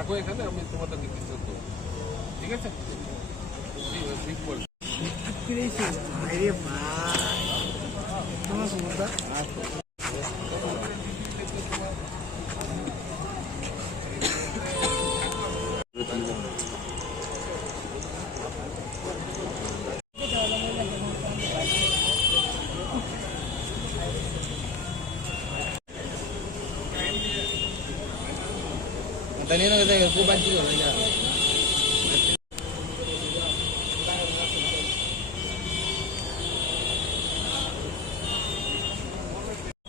থাকো এখানে, আমি তোমাদেরকে কিছু দেবো, ঠিক আছে? ঠিক বল। Tanya na kita ko banci ko na.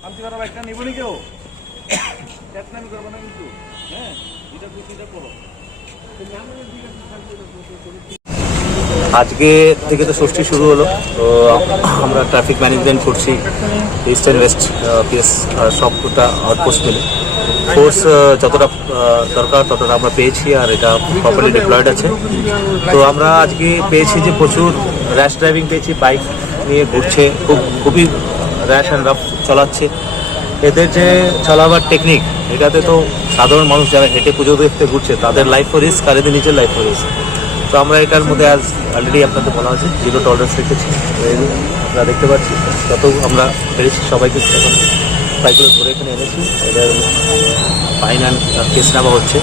আমি তোমার বাইকটা নিব নি কেউ চেতনামি করবো না কিন্তু, হ্যাঁ এটা বুঝিটা করো। আজকে থেকে তো ষষ্ঠী শুরু হলো, তো আমরা ট্রাফিক ম্যানেজমেন্ট করছি ইস্ট অ্যান্ড ওয়েস্ট পিএস সবটা আউটপোস্ট মিলে। ফোর্স যতটা দরকার ততটা আমরা পেয়েছি, আর এটা প্রপারলি ডিপ্লয়েড আছে। তো আমরা আজকে পেয়েছি যে প্রচুর র্যাশ ড্রাইভিং পেয়েছি, বাইক নিয়ে ঘুরছে, খুবই র্যাশ অ্যান্ড রাফ চালাচ্ছে। এদের যে চালাবার টেকনিক, এটাতে তো সাধারণ মানুষ যারা হেঁটে পুজো দেখতে ঘুরছে তাদের লাইফও রিস্ক, আর এদের নিজের লাইফও রিস্ক। তো আমরা এটার মধ্যে আজ অলরেডি আপনাদের বলা হয়েছে জিরো টলারেন্স রেখেছি। আমরা দেখতে পাচ্ছি যত আমরা পেরেছি সবাইকে এখন বাইকগুলো ধরে এখানে এনেছি, এদের ফাইন অ্যান্ড কেস নেওয়া হচ্ছে।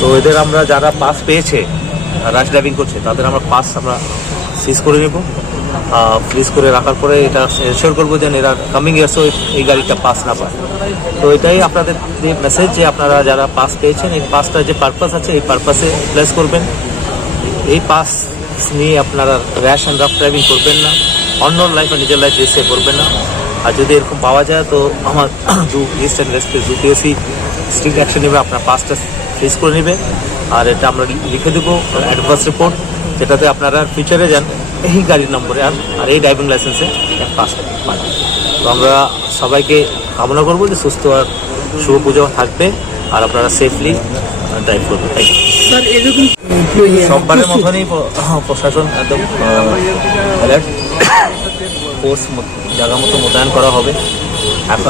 তো এদের আমরা যারা পাস পেয়েছে র্যাশ ড্রাইভিং করছে তাদের আমরা পাস আমরা সিজ করে নেব, ফ্রিজ করে রাখার পরে এটা এনশিওর করবো যেন এরা কামিং ইয়ার্সও এই গাড়িটা পাস না পায়। তো এটাই আপনাদের যে মেসেজ, যে আপনারা যারা পাস পেয়েছেন এই পাসটার যে পারপাস আছে এই পারপাসে প্লেস করবেন। এই পাস নিয়ে আপনারা র্যাশ অ্যান্ড রাফ ড্রাইভিং করবেন না, অন্য লাইফ আর নিজের লাইফ রিস্কে করবেন না। আর যদি এরকম পাওয়া যায় তো আমার east and West PAC strict action নেবে, আপনার পাসটা ফ্রিজ করে নেবে। আর এটা আমরা লিখে দেবো অ্যাডভান্স রিপোর্ট, যেটাতে আপনারা ফিউচারে যান এই গাড়ির নম্বরে আর এই ড্রাইভিং লাইসেন্সে পাস পান। তো আমরা সবাইকে কামনা করবো যে সুস্থ আর শুভ পুজো থাকবে, আর আপনারা সেফলি ড্রাইভ করবেন। Thank you. সববারের মতনই প্রশাসন একদম অ্যালার্ট, ফোর্স জায়গা মতো মোতায়েন করা হবে।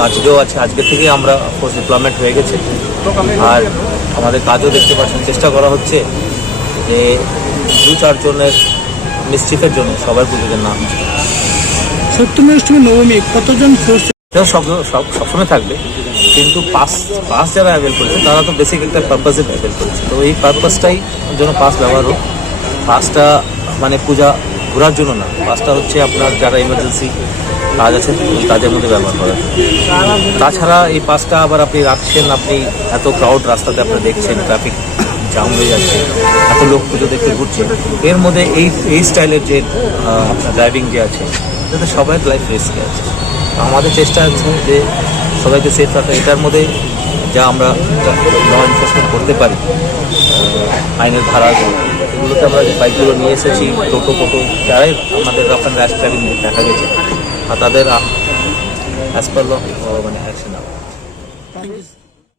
আজকেও আছে, আজকে থেকে আমরা ফোর্স ডিপ্লয়মেন্ট হয়ে গেছে। আর আমাদের কাজও দেখতে পাচ্ছেন, চেষ্টা করা হচ্ছে যে 2-4 জনের মিস্ট্রিফের জন্য সবাই পুজোদের নাম। সপ্তমী অষ্টমী নবমী কতজন ফোর্স সবসময় থাকবে, কিন্তু পাস যারা অ্যাভেল করেছে তারা তো বেসিক একটা পারপাসে অ্যাভেল করেছে। তো এই পারপাসটাই জন্য পাস ব্যবহার হোক। পাসটা মানে পূজা ঘোরার জন্য না, পাসটা হচ্ছে আপনার যারা ইমার্জেন্সি কাজ আছে তাদের মধ্যে ব্যবহার করা। তাছাড়া এই পাসটা আবার আপনি রাখছেন, আপনি এত ক্রাউড রাস্তাতে আপনি দেখছেন, ট্রাফিক জাম হয়ে যাচ্ছে, এত লোক পুজো দেখতে ঘুরছে, এর মধ্যে এই স্টাইলের যে আপনার ড্রাইভিং যে আছে তাতে সবাই লাইফ রিস্কে আছে। আমাদের চেষ্টা আছে যে সবাইকে সেফ রাখা। এটার মধ্যে যা আমরা ল এনফোর্সমেন্ট করতে পারি, আইনের ধারা এগুলোতে আমরা যে বাইকগুলো নিয়ে এসেছি, টোটো যারাই আমাদের রাফ অ্যান্ড র্যাশ ড্রাইভিং দেখা গেছে, আর তাদের অ্যাজ পার ল মানে অ্যাকশন নেওয়া।